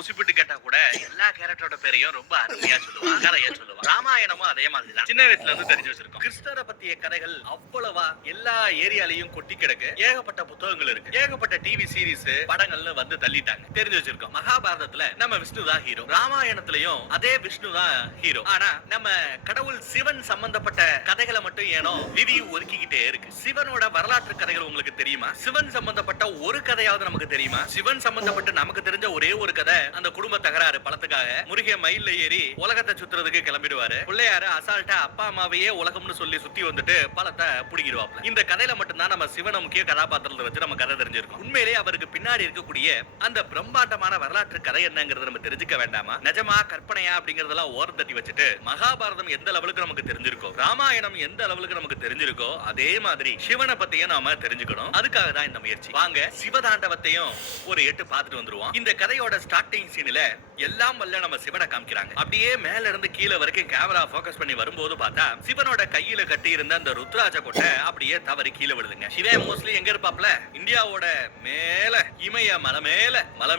உசிப்பிட்டு கேட்டா கூட எல்லா கேரக்டரோட பேரையும் ரொம்ப அருமையா சொல்லுவான், கரையா சொல்லுவான். ராமாயணமும் அதே மாதிரிதான். சின்ன வயசுல இருந்து தெரிஞ்சு வச்சிருக்கோம். கிறிஸ்தவரை பத்திய கதைகள் அவ்வளவா எல்லா ஏரியாலையும் கொட்டி கிடக்கு. ஏகப்பட்ட புத்தகங்கள் இருக்கு, ஏகப்பட்ட டிவி சீரிஸ் படங்கள்னு வந்து தள்ளிட்டாங்க. தெரிஞ்சு வச்சிருக்கோம். மகாபாரதத்துல நம்ம விஷ்ணு தான் ஹீரோ, ராமாயணத்திலயும் அதே விஷ்ணு தான் ஹீரோ. ஆனா நம்ம கடவுள் சிவன் சம்பந்தப்பட்ட கதைகளை மட்டும் ஏனோ விதி ஒதுக்கிக்கிட்டே இருக்கு. சிவனோட வரலாற்று கதைகள் உங்களுக்கு தெரியுமா? சிவன் சம்பந்தப்பட்ட ஒரு கதையாவது நமக்கு தெரியுமா? சிவன் சம்பந்தப்பட்ட நமக்கு தெரிஞ்ச ஒரே ஒரு கதை, அந்த குடும்ப தகராறு பழத்துக்காக முருகன் மயில்ல ஏறி உலகத்தை சுத்துறதுக்கு கிளம்பிடுவாரு. பிள்ளையாரு அசால்ட்டா அப்பா அம்மாவையே உலகம்னு சொல்லி சுத்தி வந்துட்டு பழத்தை புடிங்கிடுவாப்ல. இந்த கதையில மட்டும்தான் நம்ம சிவனை முக்கிய கதாபாத்திரத்தை வச்சு நம்ம கதை தெரிஞ்சிருக்கோம். உண்மையிலே அவருக்கு பின்னாடி இருக்கக்கூடிய அந்த பிரம்மாண்டமான வரலாற்று கதை என்னங்கறத நம்ம தெரிஞ்சுக்க வேண்டாமா? நிஜமா கற்பனையா அப்படிங்கறதெல்லாம் ஓரம் தட்டி வச்சுட்டு மகாபாரதம் எந்த லெவலுக்கு நமக்கு தெரிஞ்சிருக்கோ, ராமாயணம் எந்த லெவலுக்கு நமக்கு தெரிஞ்சிருக்கோ, அதே மாதிரி சிவனை பத்தியும் நாம தெரிஞ்சுக்கணும். அதுக்காக தான் இந்த முயற்சி. வாங்க சிவதாண்டவத்தையும் ஒரு எட்டு பார்த்துட்டு வந்துருவோம். இந்த கதையோட ஸ்டார்டிங் சீன்ல எல்லாம் வல்ல நம்ம சிவனை காமிக்கிறாங்க. அப்படியே மேல இருந்து கீழே வரைக்கும் கேமரா போக்கஸ் பண்ணி வரும்போது பார்த்தா சிவனோட கையில கட்டி இருந்த அந்த ருத்ராஜ கொட்டை அப்படியே தவறி கீழே விழுதுங்க. சிவன் மோஸ்ட்லி எங்க இருப்பாப்ல? இந்தியாவோட மேல இமய மலை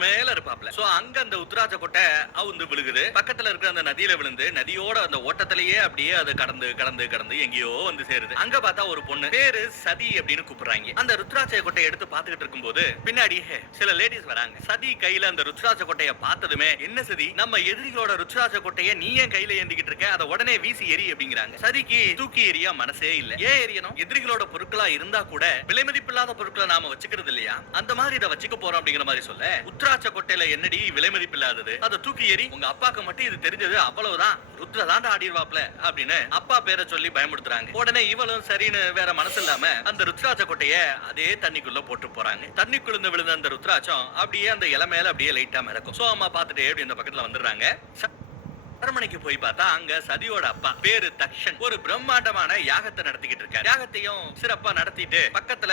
மேல இருப்பாப்ல. சோ அங்க அந்த ருத்ராஜ கொட்டை அவுந்து விழுகுது. பக்கத்துல இருக்கிற அந்த நதியில விழுந்து நதியோட அந்த ஓட்டத்திலேயே அப்படியே அது கடந்து கடந்து கடந்து எங்கேயோ வந்து சேருது. அங்க பார்த்தா ஒரு பொண்ணு, பேரு சதி அப்படின்னு கூப்பிடுறாங்க. அந்த ருத்ராஜ கொட்டையை எடுத்து பாத்துக்கிட்டு இருக்கும்போது பின்னாடி சில லேடிஸ் வராங்க. சதி கையில அந்த ருத்ராஜ கொட்டையை பார்த்ததுமே, என்ன சதி, நம்ம எதிரிகளோட ருத்ராஜ கொட்டையை நீ ஏன் கையில ஏந்திக்கிட்டு இருக்க, அதை உடனே வீசி எரி அப்படிங்கிறாங்க. சதிக்கு தூக்கி எறியா மனசே இல்ல. ஏன் எரியணும்? எதிரிகளோட பொருட்களா இருந்தா கூட விலை மதிப்பில்லாத பொருட்களை நாம வச்சுக்கிறது இல்லையா, அந்த மாதிரி இதை வச்சுக்க போறோம் அப்படிங்கிற மாதிரி சொல்ல, உத்ராட்ச கொட்டையில என்னடி விலை மதிப்பில்லாதது, அதை தூக்கி எறி, உங்க அப்பாக்கு மட்டும் இது தெரிஞ்சது அவ்வளவுதான், ருத்ர தான் ஆடிடுவாப்ல அப்படின்னு அப்பா பேரை சொல்லி பயமுடுத்துறாங்க. உடனே இவளும் சரின்னு வேற மனசு இல்லாம அந்த ருத்ராட்ச கொட்டைய அதே தண்ணிக்குள்ள போட்டு போறாங்க. தண்ணிக்குள்ள விழுந்த அந்த ருத்ராட்சம் அப்படியே அந்த இலை மேல அப்படியே லைட்டா மிதக்கும். சோ அம்மா பாத்துட்டு அப்படி இந்த பக்கத்துல வந்துடுறாங்க. அரண்மனைக்கு போய் பார்த்தா அங்க சதியோட அப்பா பேரு தக்ஷன் ஒரு பிரம்மாண்டமான யாகத்தை நடத்திக்கிட்டு இருக்காரு. யாகத்தையும் சிறப்பா நடத்திட்டு பக்கத்துல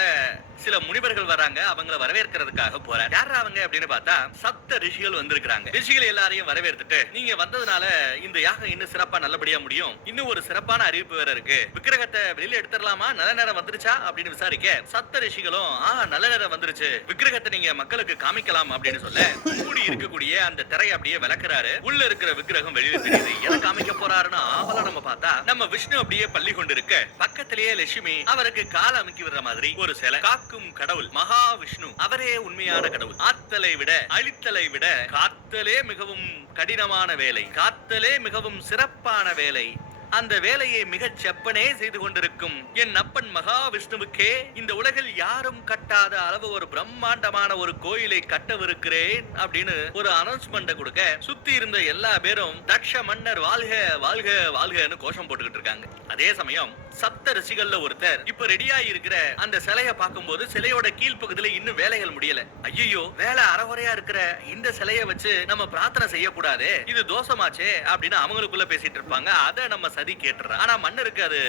சில முனிவர்கள் வராங்க. அவங்கள வரவேற்கிறதுக்காக போறாரு. யாரா அவங்க அப்படின்னு பார்த்தா சப்த ரிஷிகள் வந்திருக்காங்க. ரிஷிகள் எல்லாரையும் வரவேற்றுட்டு, நீங்க வந்ததுனால இந்த யாகம் இன்னும் சிறப்பா நல்லபடியா முடியும். இன்னும் ஒரு சிறப்பான அறிவிப்பு வேற இருக்கு. விக்கிரகத்தை வெளியில எடுத்துடலாமா, நல்ல நேரம் வந்துருச்சா அப்படின்னு விசாரிக்க, சப்த ரிஷிகளும் நல்ல நேரம் வந்துருச்சு, விக்கிரகத்தை நீங்க மக்களுக்கு காமிக்கலாம் அப்படின்னு சொல்ல, கூடி இருக்கக்கூடிய அந்த திரையை அப்படியே விளக்குறாரு. உள்ள இருக்கிற விக்கிரகம் வெளியில தெரியுது. எதை காமிக்க போறாருன்னா அவள நம்ம பார்த்தா நம்ம விஷ்ணு அப்படியே பள்ளி கொண்டு இருக்க, பக்கத்திலேயே லட்சுமி அவருக்கு கால அமுக்கி விடுற மாதிரி ஒரு சிலை. காக்கும் கடவுள் மகா விஷ்ணு, அவரே உண்மையான கடவுள். ஆத்தலை விட அழித்தலை விட காத்தலே மிகவும் கடினமான வேலை, காத்தலே மிகவும் சிறப்பான வேலை. அந்த வேலையை மிகச் செப்பனே செய்து கொண்டிருக்கும் என் அப்பன் மகாவிஷ்ணுவுக்கே இந்த உலகில் யாரும் கட்டாத அளவு ஒரு பிரம்மாண்டமான ஒரு கோயிலை கட்டவிருக்கிறேன் அப்படின்னு ஒரு அனௌன்ஸ்மெண்ட் கொடுக்க, சுத்தி இருந்த எல்லா பேரும் தக்ஷ மன்னர் வாழ்க வாழ்க வாழ்கன்னு கோஷம் போட்டுக்கிட்டு இருக்காங்க. அதே சமயம் சப்த ரிஷிகள்ல ஒருத்தர் இப்ப ரெடியா இருக்கிற அந்த சிலையை பார்க்கும்போது சிலையோட கீழ்ப்பகுதியில இன்னும் வேலைகள் முடியல. ஐயோ, வேலை அறகுறையா இருக்கிற இந்த சிலையை வச்சு நம்ம பிரார்த்தனை செய்யக்கூடாது, இது தோஷமாச்சே அப்படின்னு அவங்களுக்குள்ள பேசிட்டு இருப்பாங்க. அதை நம்ம சதி கேட்டுறா. ஆனா மன்னருக்கு அது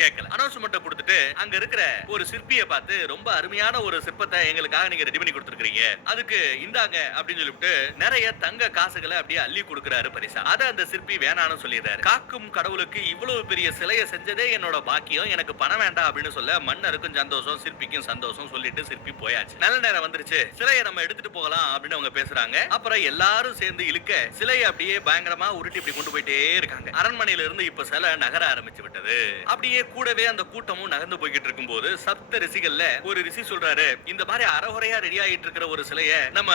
கேட்கல. அனௌன்ஸ்மெண்ட் கொடுத்துட்டு அங்க இருக்கிற ஒரு சிற்பியை பார்த்து, ரொம்ப அருமையான ஒரு சிற்பத்தை எங்களுக்காக நீங்க ரெடி பண்ணி கொடுத்துருக்கீங்க, அதுக்கு இந்தாங்க அப்படின்னு சொல்லிட்டு நிறைய தங்க காசுகளை அப்படியே அள்ளி கொடுக்கிறாரு பரிசா. அதை அந்த சிற்பி வேணான்னு சொல்லிடுறாரு. காக்கும் கடவுளுக்கு இவ்வளவு பெரிய சிலையை செஞ்சதே என்னோட பாக்கியம், எனக்கு பணம் வேண்டாம் அப்படின்னு சொல்ல, மன்னருக்கும் சந்தோஷம், சிற்பிக்கும் சந்தோஷம். சொல்லிட்டு சிற்பி போயாச்சு. நல்ல நேரம் வந்துருச்சு, சிலையை நம்ம எடுத்துட்டு போகலாம் அப்படின்னு அவங்க பேசுறாங்க. அப்புறம் எல்லாரும் சேர்ந்து இழுக்க சிலையை அப்படியே பயங்கரமா உருட்டி இப்படி கொண்டு போயிட்டே இருக்காங்க. அரண்மனையில இருந்து இப்ப சிலை நகர ஆரம்பிச்சு விட்டது. அப்படியே கூடவே அந்த கூட்டமும் நகர்ந்து போய்கிட்டு இருக்கும் போது சப்த ரிஷிகள்ல ஒரு ரிஷி சொல்றாரு, இந்த மாதிரி அறகுறையா ரெடி ஆகிட்டு இருக்கிற ஒரு சிலையை நம்ம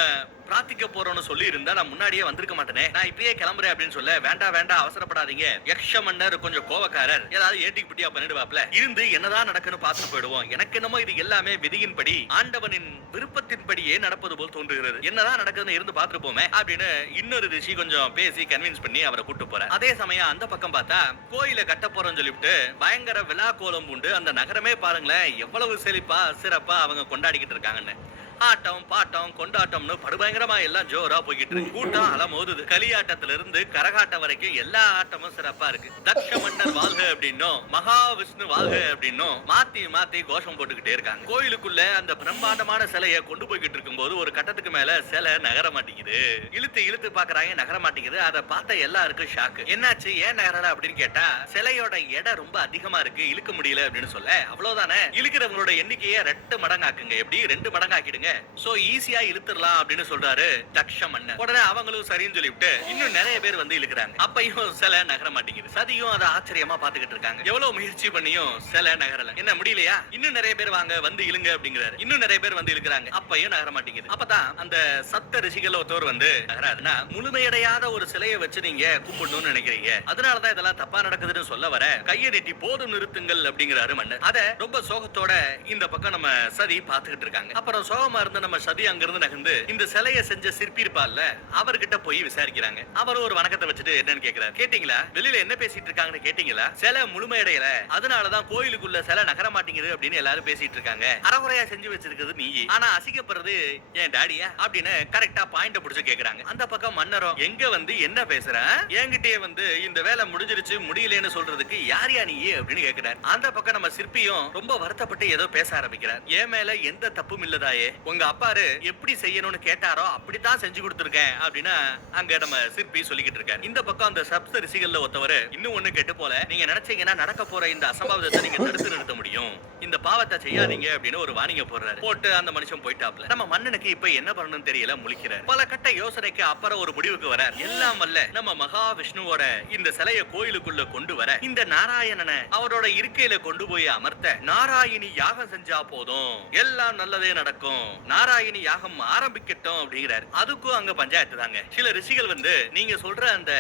பிரார்த்திக்க போறோம்னு சொல்லி இருந்தா நான் முன்னாடியே வந்திருக்க மாட்டேனே, நான் இப்பயே கிளம்புறேன் அப்படின்னு சொல்ல, வேண்டாம் வேண்டாம் அவசரப்படாதீங்க, யக்ஷ மன்னர் கொஞ்சம் கோவக்காரர், ஏதாவது ஏட்டிக்கு பிட்டியா பண்ணிடுவாப்ல, இருந்து என்னதான் நடக்குன்னு பார்த்துட்டு போயிடுவோம். எனக்கு என்னமோ இது எல்லாமே விதியின்படி ஆண்டவனின் விருப்பத்தின்படியே நடப்பது போல் தோன்றுகிறது, என்னதான் நடக்குதுன்னு இருந்து பார்த்துட்டு போமே அப்படின்னு இன்னொரு ரிஷி கொஞ்சம் பேசி கன்வின்ஸ் பண்ணி அவரை கூட்டு போற. அதே சமயம் அந்த பக்கம் பார்த்தா கோயில கட்ட போறோம்னு சொல்லிவிட்டு பயங்கர விழா கோலம் உண்டு. அந்த நகரமே பாருங்களேன் எவ்வளவு செழிப்பா சிறப்பா அவங்க கொண்டாடிக்கிட்டு இருக்காங்கன்னு. ஆட்டம் பாட்டம் கொண்டாட்டம்னு படுபயங்கரமா எல்லாம் ஜோரா போய்கிட்டு இருக்கு. கூட்டம் அலமோதுது. களியாட்டத்துல இருந்து கரகாட்டம் வரைக்கும் எல்லா ஆட்டமும் சிறப்பா இருக்கு. தக்ஷ மன்னர் வாழ்க அப்படின்னும் மகாவிஷ்ணு வாழ்க அப்படின்னும் மாத்தி மாத்தி கோஷம் போட்டுக்கிட்டே இருக்காங்க. கோயிலுக்குள்ள அந்த பிரம்மாண்டமான சிலையை கொண்டு போய்கிட்டு இருக்கும் போது ஒரு கட்டத்துக்கு மேல சிலை நகர மாட்டேங்குது. இழுத்து இழுத்து பாக்குறாங்க, நகர மாட்டேங்குது. அதை பார்த்த எல்லாருக்கும் ஷாக்கு. என்னாச்சு, ஏன் நகரல அப்படின்னு கேட்டா, சிலையோட எடை ரொம்ப அதிகமா இருக்கு, இழுக்க முடியல அப்படின்னு சொல்ல, அவ்வளவுதானே, இழுக்கிறவங்களோட எண்ணிக்கையை 2 மடங்காக்குங்க, எப்படி 2 மடங்காக்கிடுங்க சோ ஈஸியா இழுத்துறலாம் அப்படின்னு சொல்றாரு தக்ஷ மன்னர். உடனே அவங்களும் சரின்னு சொல்லிவிட்டு இன்னும் நிறைய பேர் வந்து இழுக்கிறாங்க. அப்பையும் சிலை நகர மாட்டேங்குது. சதியும் அதை ஆச்சரியமா பாத்துக்கிட்டு இருக்காங்க. எவ்வளவு முயற்சி பண்ணியும் சிலை நகரல. என்ன முடியலையா? இன்னும் நிறைய பேர் வாங்க வந்து இழுங்க அப்படிங்கிறாரு. இன்னும் நிறைய பேர் வந்து இழுக்கிறாங்க. அப்பையும் நகர மாட்டேங்குது. அப்பதான் அந்த சப்த ரிஷிகள் ஒருத்தவர் வந்து நகராதுன்னா முழுமையடையாத ஒரு சிலையை வச்சு நீங்க கும்பிடணும்னு நினைக்கிறீங்க, அதனாலதான் இதெல்லாம் தப்பா நடக்குதுன்னு சொல்ல வர கையை நீட்டி போதும் நிறுத்துங்கள் அப்படிங்கிறாரு மன்னர். அத ரொம்ப சோகத்தோட இந்த பக்கம் நம்ம சதி பாத்துக்கிட்டு இருக்காங்க. அப்புறம் சோகமா இருந்த நம்ம சதி அங்கிருந்து நகர்ந்து இந்த சிலையை செஞ்ச சிற்பி இருப்பார்ல அவர்கிட்ட போய் விசாரிக்கிறாங்க. அவரும் ஒரு வணக்கத்தை வச்சுட்டு என்னன்னு கேக்குறாரு. கேட்டீங்களா வெளியில என்ன பேசிட்டு இருக்காங்கன்னு கேட்டீங்களா? சிலை முழுமையடையல, அதனாலதான் கோயிலுக்குள்ள சிலை நகர மாட்டேங்குது அப்படின்னு எல்லாரும் பேசிட்டு இருக்காங்க. அறகுறையா செஞ்சு வச்சிருக்கிறது நீ, ஆனா அசிக்கப்படுறது என் டாடியா அப்படின்னு கரெக்டா பாயிண்ட புடிச்சு கேக்குறாங்க. அந்த பக்கம் மன்னரும் எங்க வந்து என்ன பேசுற, என்கிட்டயே வந்து இந்த வேலை முடிஞ்சிருச்சு முடியலன்னு சொல்றதுக்கு யார் யா நீ அப்படின்னு கேக்குறாரு. அந்த பக்கம் நம்ம சிற்பியும் ரொம்ப வருத்தப்பட்டு ஏதோ பேச ஆரம்பிக்கிறார். என் மேல எந்த தப்பும் இல்லதாயே, உங்க அப்பாரு எப்படி செய்யணும்னு கேட்டாரோ அப்படித்தான் செஞ்சு கொடுத்திருக்கேன் அப்படின்னு அங்க நம்ம சிற்பி சொல்லிக்கிட்டு இருக்காரு. இந்த பக்கம் அந்த சப்த ரிஷிகள்ல ஒருத்தவர் இன்னும் ஒண்ணு கேட்டு போல, நீங்க நினைச்சீங்கன்னா நடக்க போற இந்த அசம்பாவிதத்தை நீங்க தடுத்து நிறுத்த முடியும், இந்த பாவத்தை செய்யாதீங்க அப்படின்னு ஒரு வாணிங்க போடுறாரு. போட்டு அந்த மனுஷன் போயிட்டாப்ல. நம்ம மன்னனுக்கு இப்ப என்ன பண்ணணும்னு தெரியல, முழிக்கிறார். பல கட்ட யோசனைக்கு அப்புறம் ஒரு முடிவுக்கு வரார். எல்லாம் வல்ல நம்ம மகாவிஷ்ணுவோட இந்த சிலையை கோயிலுக்குள்ள கொண்டு வர இந்த நாராயணனை அவரோட இருக்கையில கொண்டு போய் அமர்த்த நாராயணி யாகம் செஞ்சா போதும், எல்லாம் நல்லதே நடக்கும், நாராயணி யாகம் ஆரம்பிக்கட்டும் அப்படிங்கிறார். அதுக்கும் அங்க பஞ்சாயத்து தாங்க. சில ரிஷிகள் வந்து நீங்க சொல்ற அந்த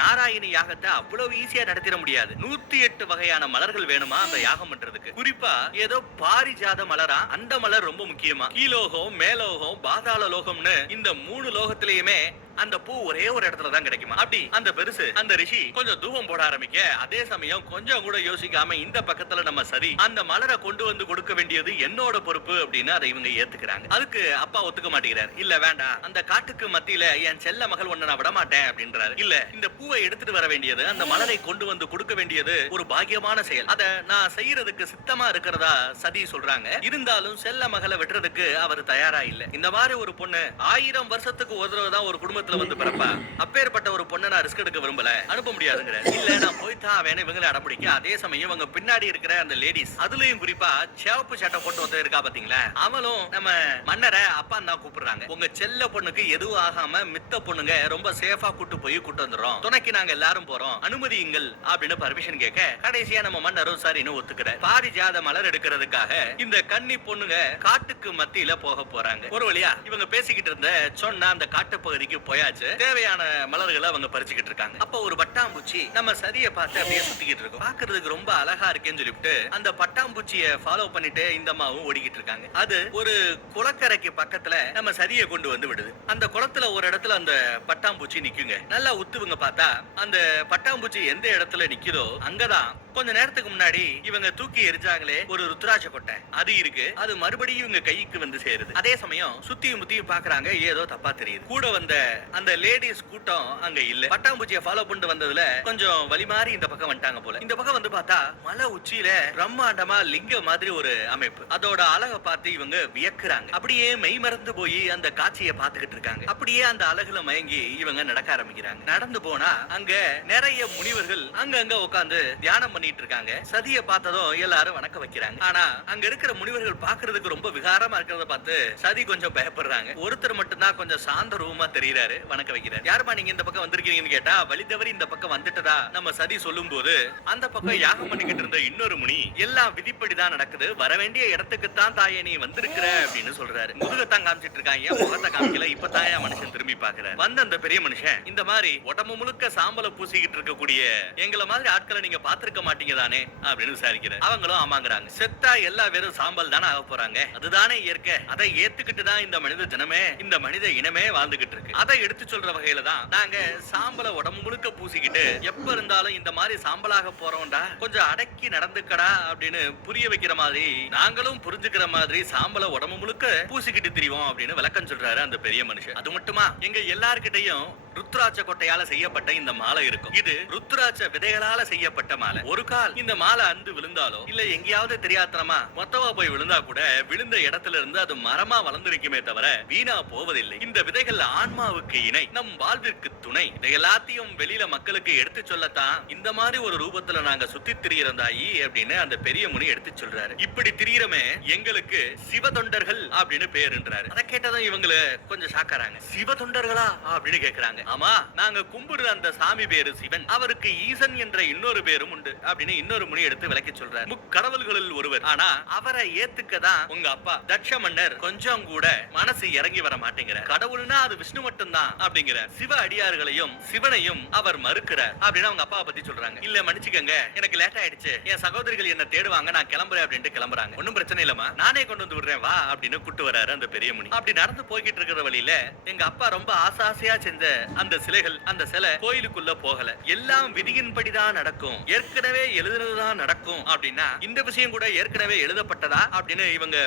நாராயணி யாகத்தை அவ்வளவு ஈஸியா நடத்திட முடியாது, 108 வகையான மலர்கள் வேணுமா அந்த யாகம் பண்றதுக்கு. குறிப்பா ஏதோ பாரிஜாத மலரா, அந்த மலர் ரொம்ப முக்கியமா. கீழோகம், மேலோகம், பாதாள லோகம்னு இந்த 3 லோகத்திலயுமே அந்த பூ ஒரே ஒரு இடத்துல தான் கிடைக்குமா. அப்படி அந்த பெருசு அந்த ரிஷி கொஞ்சம் தூவம் போட ஆரம்பிக்க, அதே சமயம் கொஞ்சம் கூட யோசிக்காம இந்த பக்கத்துல நம்ம சரி அந்த மலரை கொண்டு வந்து கொடுக்க வேண்டியது என்னோட பொறுப்பு அப்படின்னு அதை இவங்க ஏத்துக்கிறாங்க. அதுக்கு அப்பா ஒத்துக்க மாட்டேங்கிறார். இல்ல வேண்டாம், அந்த காட்டுக்கு மத்தியில என் செல்ல மகள் ஒண்ணு நான் விட மாட்டேன் அப்படின்றாரு. இல்ல, இந்த பூவை எடுத்துட்டு வர வேண்டியது, அந்த மலரை கொண்டு வந்து கொடுக்க வேண்டியது ஒரு பாக்கியமான செயல், அத நான் செய்யறதுக்கு சித்தமா இருக்கிறதா சதி சொல்றாங்க. இருந்தாலும் செல்ல மகளை விடுறதுக்கு அவர் தயாரா இல்ல. இந்த மாதிரி ஒரு பொண்ணு 1000 வருஷத்துக்கு ஒரு தடவை தான் ஒரு குடும்பத்துல வந்து பிறப்பா, அப்பேற்பட்ட ஒரு பொண்ணை நான் ரிஸ்க் எடுக்க விரும்பல, அனுப்ப முடியாதுங்கிற. இல்ல நான் போய்தான் வேணும் இவங்களை அடம்பிடிக்க. அதே சமயம் இவங்க பின்னாடி இருக்கிற அந்த லேடிஸ், அதுலயும் குறிப்பா சிவப்பு சட்டை போட்டு ஒருத்தர் இருக்கா பாத்தீங்களா, அவளும் நம்ம மன்னரை அப்பா தான் கூப்பிடுறாங்க. உங்க செல்ல பொண்ணுக்கு எதுவும் ஆகாம மித்த பொண்ணுங்க ரொம்ப சேஃபா கூட்டு போய் கூட்டு வந்துடும், துணைக்கு நாங்க எல்லாரும் போறோம், அனுமதியுங்கள் அப்படின்னு பர்மிஷன் கேட்க கடைசியா நம்ம மன்னரும் சரின்னு ஒத்துக்கிறார். பாரிஜாத மலர் எடுக்கிறதுக்காக இந்த கன்னி பொண்ணுங்க காட்டுக்கு மத்தியில போக போறாங்க. ஒரு வழியா இவங்க பேசிக்கிட்டு இருந்த சொன்ன அந்த காட்டு பகுதிக்கு போயாச்சு. தேவையான மலர்களை அவங்க பறிச்சுக்கிட்டு இருக்காங்க. அப்ப ஒரு பட்டாம்பூச்சி நம்ம சதியை பார்த்து அப்படியே சுத்திக்கிட்டு இருக்கும். பாக்குறதுக்கு ரொம்ப அழகா இருக்கேன்னு சொல்லிட்டு அந்த பட்டாம்பூச்சியை ஃபாலோ பண்ணிட்டு இந்த அம்மாவும் ஓடிக்கிட்டு இருக்காங்க. அது ஒரு குளக்கரைக்கு பக்கத்துல நம்ம சதியை கொண்டு வந்து விடுது. அந்த குளத்துல ஒரு இடத்துல அந்த பட்டாம்பூச்சி நிக்குங்க. நல்லா உத்துவங்க பார்த்தா அந்த பட்டாம்பூச்சி எந்த இடத்துல நிக்குதோ அங்கதான் கொஞ்ச நேரத்துக்கு முன்னாடி இவங்க தூக்கி எரிஞ்சாங்களே ஒரு ருத்ராட்ச கொட்டை, அது இருக்கு. அது மறுபடியும் இவங்க கைக்கு வந்து சேருது. அதே சமயம் சுத்தியும் முத்தியும் பாக்குறாங்க, ஏதோ தப்பா தெரியுது. கூட வந்த அந்த லேடிஸ் கூட்டம் அங்க இல்ல. பட்டாம்பூச்சியை ஃபாலோ பண்ணிட்டு வந்ததுல கொஞ்சம் வழி மாறி இந்த பக்கம் வந்துட்டாங்க போல. இந்த பக்கம் வந்து பார்த்தா மலை உச்சியில பிரம்மாண்டமா லிங்க மாதிரி ஒரு அமைப்பு. அதோட அழகை பார்த்து இவங்க வியக்குறாங்க. அப்படியே மெய் மறந்து போய் அந்த காட்சியை பார்த்துக்கிட்டு இருக்காங்க. அப்படியே அந்த அழகுல மயங்கி இவங்க நடக்க ஆரம்பிக்கிறாங்க. நடந்து போனா அங்க நிறைய முனிவர்கள் அங்க உட்கார்ந்து தியானம் பண்ணிட்டு இருக்காங்க. சதியை பார்த்ததும் எல்லாரும் வணக்க வைக்கிறாங்க. ஆனா அங்க இருக்கிற முனிவர்கள் பாக்குறதுக்கு ரொம்ப விகாரமா இருக்கிறத பார்த்து சதி கொஞ்சம் பயப்படுறாங்க. ஒருத்தர் மட்டும் தான் கொஞ்சம் சாந்த ரூபமா தெரியுறாரு, வணக்க வைக்கிறாரு. யாருமா நீங்க இந்த பக்கம் வந்திருக்கீங்கன்னு கேட்டா வழி தவறி இந்த பக்கம் வந்துட்டதா நம்ம சதி சொல்லும் போது அந்த பக்கம் யாகம் பண்ணிக்கிட்டு இருந்த இன்னொரு முனி எல்லாம் விதிப்படிதான் நடக்குது, வர வேண்டிய இடத்துக்கு தான் தாயே நீ வந்திருக்கிற அப்படின்னு சொல்றாரு. முதுகத்தான் காமிச்சிட்டு இருக்காங்க, முகத்தை காமிக்கல. இப்பதான் என் மனுஷன் திரும்பி பாக்குறாரு. வந்த அந்த பெரிய மனுஷன் இந்த மாதிரி உடம்பு முழுக்க சாம்பலை பூசிக்கிட்டு இருக்கக்கூடிய எங்களை மாதிரி ஆட்களை நீங்க பாத்திருக்க மாட்டீங்க தானே அப்படின்னு விசாரிக்கிறார். அவங்களும் ஆமாங்கிறாங்க. செத்தா எல்லா பேரும் சாம்பல் தானே ஆக போறாங்க, அதுதானே இயற்கை, அதை ஏத்துக்கிட்டு தான் இந்த மனித தினமே இந்த மனித இனமே வாழ்ந்துகிட்டு இருக்கு. அதை எடுத்து சொல்ற வகையில தான் நாங்க சாம்பலை உடம்பு முழுக்க பூசிக்கிட்டு எப்ப இருந்தாலும் இந்த மாதிரி சாம்பலாக போறோம்டா, கொஞ்சம் அடக்கி நடந்துக்கடா அப்படின்னு புரிய வைக்கிற மாதிரி நாங்களும் புரிஞ்சுக்கிற மாதிரி சாம்பலை உடம்பு முழுக்க பூசிக்கிட்டு திரிவோம் அப்படின்னு விளக்கம் சொல்றாரு அந்த பெரிய மனுஷன். அது மட்டுமா எங்க எல்லார்கிட்டையும் ருத்ராட்ச கொட்டையால செய்யப்பட்ட இந்த மாலை இருக்கும். இது ருத்ராட்ச விதைகளால செய்யப்பட்ட மாலை. ஒரு கால் இந்த மாலை அந்து விழுந்தாலோ இல்ல எங்கேயாவது தெரியாதனமா மொத்தமா போய் விழுந்தா கூட விழுந்த இடத்துல இருந்து அது மரமா வளர்ந்திருக்குமே தவிர வீணா போவதில்லை. இந்த விதைகள் ஆன்மாவுக்கு இணை, நம் வாழ்விற்கு துணை. இதை எல்லாத்தையும் வெளியில மக்களுக்கு எடுத்து சொல்லத்தான் இந்த மாதிரி ஒரு ரூபத்துல நாங்க சுத்தி திரியிறந்தாயி அப்படின்னு அந்த பெரிய முனி எடுத்து சொல்றாரு. இப்படி திரியிறமே எங்களுக்கு சிவதொண்டர்கள் அப்படின்னு பேருன்றாரு. அதை கேட்டதும் இவங்கள கொஞ்சம் ஷாக்கறாங்க. சிவதொண்டர்களா அப்படின்னு கேக்குறாங்க. ஆமா, நாங்க கும்பிடுற அந்த சாமி பேரு சிவன், அவருக்கு ஈசன் என்ற இன்னொரு பேரும் உண்டு அப்படின்னு இன்னொரு முனி எடுத்து விளக்கி சொல்றாரு. முக்கடவுள்களில் ஒருவர். ஆனா அவரை ஏத்துக்கதான் உங்க அப்பா தட்ச மன்னர் கொஞ்சம் கூட மனசு இறங்கி வர மாட்டேங்கிறார். கடவுள்னா அது விஷ்ணு மட்டும்தான் அப்படிங்கிற சிவ அடியார்களையும் சிவனையும் அவர் மறுக்கிறார் அப்படின்னு அவங்க அப்பாவை பத்தி சொல்றாங்க. இல்ல மன்னிச்சுக்கங்க, எனக்கு லேட் ஆயிடுச்சு, என் சகோதரிகள் என்ன தேடுவாங்க, நான் கிளம்புறேன் அப்படின்ட்டு கிளம்புறாங்க. ஒன்னும் பிரச்சனை இல்லமா, நானே கொண்டு வந்து விடுறேன் வா அப்படின்னு கூட்டு வராரு அந்த பெரிய முனி. அப்படி நடந்து போய்கிட்டு இருக்கிற வழியில எங்க அப்பா ரொம்ப ஆசையா செஞ்ச அந்த சிலைகள், அந்த சிலை கோயிலுக்குள்ள போகல. எல்லாம் விதியின்படிதான் நடக்கும், ஏற்கனவே எழுதுனதுதான் நடக்கும் அப்படின்னா இந்த விஷயம் கூட ஏற்கனவே எழுதப்பட்டதா அப்படின்னு இவங்க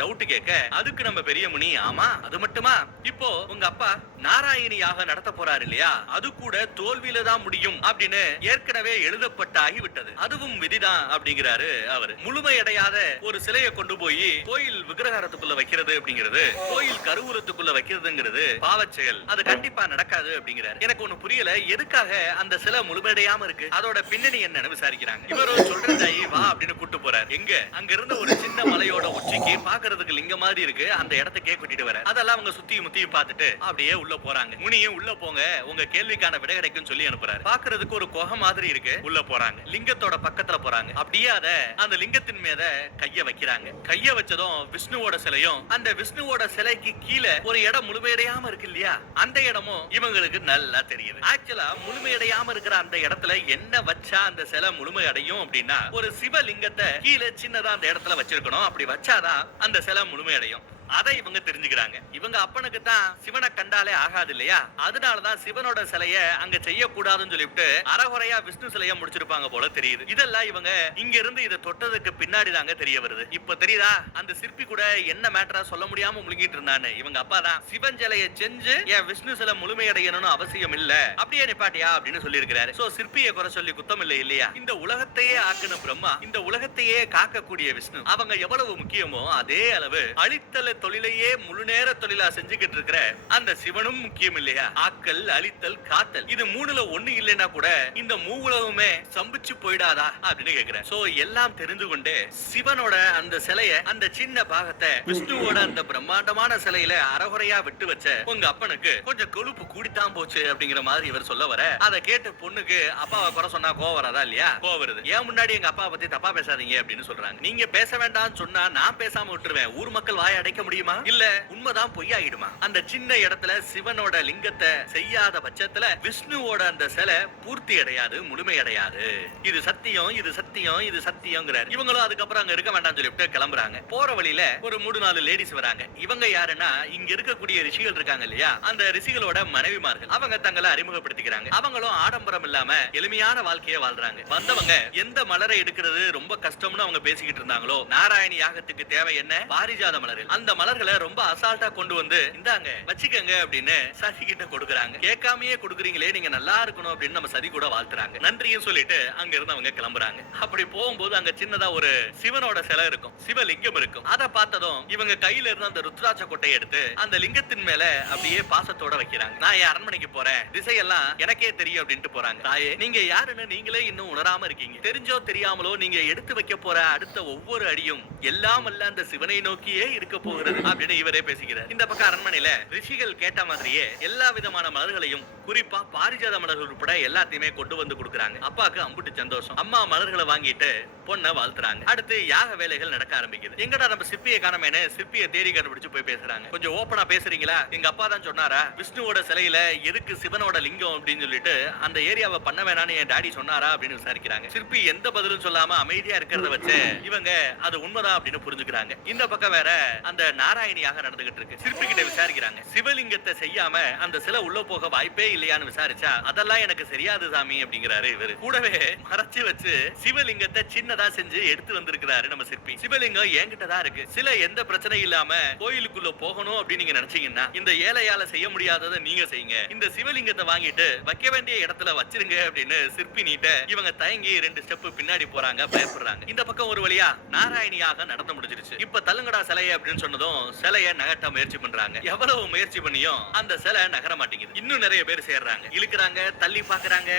டவுட் கேட்க, அதுக்கு நம்ம பெரிய முனி ஆமா அது மட்டுமா, இப்போ உங்க அப்பா நாராயணியாக நடத்த போறாரு இல்லையா, அது கூட தோல்வியில தான் முடியும் அப்படின்னு ஏற்கனவே எழுதப்பட்டாகி விட்டது, அதுவும் விதிதான் அப்படிங்கிறாரு அவரு. முழுமையடையாத ஒரு சிலையை கொண்டு போய் கோயில் விக்கிரகாரத்துக்குள்ள வைக்கிறது அப்படிங்கிறது, கோயில் கருவூலத்துக்குள்ள வைக்கிறதுங்கிறது பாவச் செயல், அது கண்டிப்பா நடக்காது அப்படிங்கிறாரு. எனக்கு ஒண்ணு புரியல, எதுக்காக அந்த சிலை முழுமையடையாம இருக்கு, அதோட பின்னணி என்னன்னு விசாரிக்கிறாங்க. இவரும் சொல்றதாயி வா அப்படின்னு கூட்டு போறாரு. எங்க அங்க இருந்து ஒரு சின்ன மலையோட உச்சிக்கு பாக்குறதுக்கு லிங்க மாதிரி இருக்கு, அந்த இடத்துக்கே கூட்டிட்டு வர. அதெல்லாம் அவங்க சுத்தி முத்தியும் பார்த்துட்டு அப்படியே உள்ள போறாங்க. முனியும் உள்ள போங்க, உங்க கேள்விக்கான விடை கிடைக்கும் சொல்லி அனுப்புறாரு. பாக்குறதுக்கு ஒரு குகை மாதிரி இருக்கு, உள்ள போறாங்க. லிங்கத்தோட பக்கத்துல போறாங்க. அப்படியே அத அந்த லிங்கத்தின் மீத கைய வைக்கிறாங்க. கைய வச்சதும் விஷ்ணுவோட சிலையும், அந்த விஷ்ணுவோட சிலைக்கு கீழே ஒரு இடம் முழுமையடையாம இருக்கு இல்லையா, அந்த இடமும் இவங்களுக்கு நல்லா தெரியுது. ஆக்சுவலா முழுமையடையாம இருக்கிற அந்த இடத்துல என்ன வச்சா அந்த சிலை முழுமை அடையும் அப்படின்னா, ஒரு சிவலிங்கத்தை கீழே சின்னதா அந்த இடத்துல வச்சிருக்கணும். அப்படி வச்சாதான் அந்த சிலை முழுமை அடையும். அதை இவங்க தெரிஞ்சுக்கிறாங்க. இவங்க அப்பனுக்கு தான் சிவனை கண்டாலே ஆகாது இல்லையா, அதனாலதான் சிவனோட சிலைய அங்க செய்யக்கூடாதுன்னு சொல்லிவிட்டு அறகுறையா விஷ்ணு சிலைய முடிச்சிருப்பாங்க போல தெரியுது. இதெல்லாம் இவங்க இங்க இருந்து இதை தொட்டதுக்கு பின்னாடி தாங்க தெரிய வருது. இப்ப தெரியுதா, அந்த சிற்பி கூட என்ன மேட்டரா சொல்ல முடியாம முழுங்கிட்டு இருந்தான்னு இவங்க அப்பா தான் சிவன் சிலையை செஞ்சு என் விஷ்ணு சிலை முழுமையடையணும்னு அவசியம் இல்ல, அப்படியே நிப்பாட்டியா அப்படின்னு சொல்லி இருக்கிறாரு. சோ சிற்பியை குறை சொல்லி குத்தம் இல்லை இல்லையா. இந்த உலகத்தையே ஆக்குன பிரம்மா, இந்த உலகத்தையே காக்கக்கூடிய விஷ்ணு, அவங்க எவ்வளவு முக்கியமோ அதே அளவு அழித்தல தொழிலையே முழு நேர தொழிலா செஞ்சுக்கிட்டு இருக்கிற அந்த சிவனும் முக்கியம் இல்லையா. ஆக்கல், அழித்தல், காத்தல், இது மூணுல ஒண்ணு இல்லைன்னா கூட இந்த மூவுலகமே சம்பிச்சு போயிடாதா அப்படின்னு கேக்குறேன். சோ எல்லாம் தெரிந்து கொண்டு சிவனோட அந்த சிலைய, அந்த சின்ன பாகத்தை விஷ்ணுவோட அந்த பிரம்மாண்டமான சிலையில அறகுறையா விட்டு வச்ச உங்க அப்பனுக்கு கொஞ்சம் கொழுப்பு கூடித்தான் போச்சு அப்படிங்கிற மாதிரி இவர் சொல்ல வர, அதை கேட்டு பொண்ணுக்கு அப்பாவை குறை சொன்னா கோவம் வராதா இல்லையா, கோவம் வருது. ஏன் முன்னாடி எங்க அப்பா பத்தி தப்பா பேசாதீங்க அப்படின்னு சொல்றாங்க. நீங்க பேச வேண்டாம்னு சொன்னா நான் பேசாம விட்டுருவேன், ஊர் மக்கள் வாய அடைக்க முடியுமா, இல்ல உண்மைதான் பொய்யாயிடுமா. அந்த சின்ன இடத்துல சிவனோட லிங்கத்தை செய்யாத பட்சத்துல விஷ்ணுவோட அந்த சிலை பூர்த்தி அடையாது, முழுமை அடையாது. இது சத்தியம், இது சத்தியம், இது சத்தியம்ங்கிறார். இவங்களும் அதுக்கப்புறம் அங்க இருக்க வேண்டாம்னு சொல்லிட்டு கிளம்புறாங்க. போற வழியில ஒரு 3-4 லேடிஸ் வராங்க. இவங்க யாருன்னா இங்க இருக்கக்கூடிய ரிஷிகள் இருக்காங்க இல்லையா, அந்த ரிஷிகளோட மனைவிமார்கள். அவங்க தங்களை அறிமுகப்படுத்திக்கிறாங்க. அவங்களும் ஆடம்பரம் இல்லாம எளிமையான வாழ்க்கையை வாழ்றாங்க. வந்தவங்க எந்த மலரை எடுக்கிறது ரொம்ப கஷ்டம்னு அவங்க பேசிக்கிட்டு இருந்தாங்களோ, நாராயணி யாகத்துக்கு தேவை என்ன, பாரிஜாத மலர்கள். அந்த மலர்களை ரொம்ப அசால்ட்டா கொண்டு வந்து இந்தாங்க வச்சுக்கங்க அப்படின்னு சதி கிட்ட கொடுக்கறாங்க. கேட்காமயே கொடுக்குறீங்களே, நீங்க நல்லா இருக்கணும் அப்படின்னு நம்ம சதி கூட வாழ்த்துறாங்க. நன்றியும் சொல்லிட்டு அங்க இருந்து அவங்க கிளம்புறாங்க. அப்படி போகும்போது அங்க சின்னதா ஒரு சிவனோட சிலை இருக்கும், சிவலிங்கம் இருக்கும். அதை பார்த்ததும் இவங்க கையில இருந்து அந்த ருத்ராட்ச கொட்டையை எடுத்து அந்த லிங்கத்தின் மேல அப்படியே பாசத்தோட வைக்கிறாங்க. நான் என் அரண்மனைக்கு போறேன், திசையெல்லாம் எனக்கே தெரியும் அப்படின்ட்டு போறாங்க. தாயே, நீங்க யாருன்னு நீங்களே இன்னும் உணராம இருக்கீங்க. தெரிஞ்சோ தெரியாமலோ நீங்க எடுத்து வைக்க போற அடுத்த ஒவ்வொரு அடியும் எல்லாம் அல்ல அந்த சிவனை நோக்கியே இருக்க போகிறது அப்படின்னு இவரே பேசிக்கிறார். இந்த பக்கம் அரண்மனையில ரிஷிகள் கேட்ட மாதிரியே எல்லா விதமான மலர்களையும், குறிப்பா பாரிஜாத மலர்கள் உட்பட எல்லாத்தையுமே கொண்டு வந்து கொடுக்கறாங்க. அப்பாக்கு அம்புட்டு சந்தோஷம். அம்மா மலர்களை வாங்கிட்டு பொண்ணை வாழ்த்துறாங்க. அடுத்து யாக வேலைகள் நடக்க ஆரம்பிக்குது. எங்கடா நம்ம சிற்பியை காணமேனு சிற்பியை தேடி கண்டுபிடிச்சு போய் பேசுறாங்க. கொஞ்சம் ஓப்பனா பேசுறீங்களா, எங்க அப்பா தான் சொன்னாரா விஷ்ணுவோட சிலையில எதுக்கு சிவனோட லிங்கம் அப்படின்னு சொல்லிட்டு அந்த ஏரியாவை பண்ண வேணான்னு என் டாடி சொன்னாரா அப்படின்னு விசாரிக்கிறாங்க. சிற்பி எந்த பதிலும் சொல்லாம அமைதியா இருக்கிறத வச்சு இவங்க அது உண்மைதான் அப்படின்னு புரிஞ்சுக்கிறாங்க. இந்த பக்கம் வேற அந்த நாராயணியாக நடந்துகிட்டு இருக்கு. சிற்பி கிட்ட விசாரிக்கிறாங்க. சிவலிங்கத்தை செய்யாம அந்த சிலை உள்ள போக வாய்ப்பே இல்லையான்னு விசாரிச்சா, அதெல்லாம் எனக்கு தெரியாது சாமி அப்படிங்கிறாரு இவரு. கூடவே மறைச்சு வச்சு சிவலிங்கத்தை சின்னதா செஞ்சு எடுத்து வந்திருக்கிறாரு நம்ம சிற்பி. சிவலிங்கம் என்கிட்ட தான் இருக்கு. சிலை எந்த பிரச்சனையும் இல்லாம கோயிலுக்குள்ள போகணும் அப்படின்னு நீங்க நினைச்சீங்கன்னா இந்த ஏழையால செய்ய முடியாததை நீங்க செய்யுங்க. இந்த சிவலிங்கத்தை வாங்கிட்டு வைக்க வேண்டிய இடத்துல வச்சிருங்க அப்படின்னு சிற்பி நீட்ட இவங்க தயங்கி 2 ஸ்டெப் பின்னாடி போறாங்க, பயப்படுறாங்க. இந்த பக்கம் ஒரு வழியா நாராயணியாக நடந்து முடிஞ்சிருச்சு. இப்ப தள்ளுங்கடா சிலையை அப்படின்னு சொன்னதும் சிலையை நகட்ட முயற்சி பண்றாங்க. எவ்வளவு முயற்சி பண்ணியும் அந்த சிலை நகர மாட்டேங்குது. இன்னும் நிறைய பேர் சேர்றாங்க, இழுக்கிறாங்க, தள்ளி பாக்குறாங்க,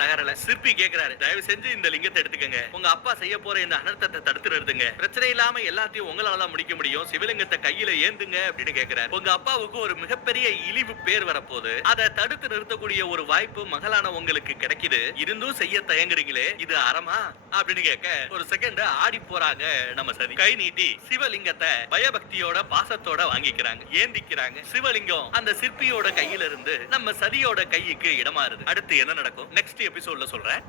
நகரல. சிற்பி கேக்குறாரு, தயவு செஞ்சு இந்த லிங்கத்தை எடுத்துக்கங்க. உங்க அப்பா செய்ய போற இந்த அனர்த்தத்தை தடுத்து நிறுத்துங்க. பிரச்சனை இல்லாம எல்லாத்தையும் உங்களால தான் முடிக்க முடியும். சிவலிங்கத்தை கையில ஏந்துங்க அப்படின்னு கேக்குறாரு. உங்க அப்பாவுக்கு ஒரு மிகப்பெரிய இழிவு பேர் வரப்போகுது. அதை தடுத்து நிறுத்தக்கூடிய ஒரு வாய்ப்பு மகளான உங்களுக்கு கிடைக்குது. இருந்தும் செய்ய தயங்குறீங்களே, இது அறமா அப்படின்னு கேட்க ஒரு செகண்ட் ஆடி போறாங்க நம்ம சதி. கை நீட்டி சிவலிங்கத்தை பயபக்தியோட பாசத்தோட வாங்கிக்கிறாங்க, ஏந்திக்கிறாங்க. சிவலிங்கம் அந்த சிற்பியோட கையில இருந்து நம்ம சதியோட கைக்கு இடமாறுது. அடுத்து என்ன நடக்கும் நெக்ஸ்ட் எபிசோட்ல சொல்றேன்.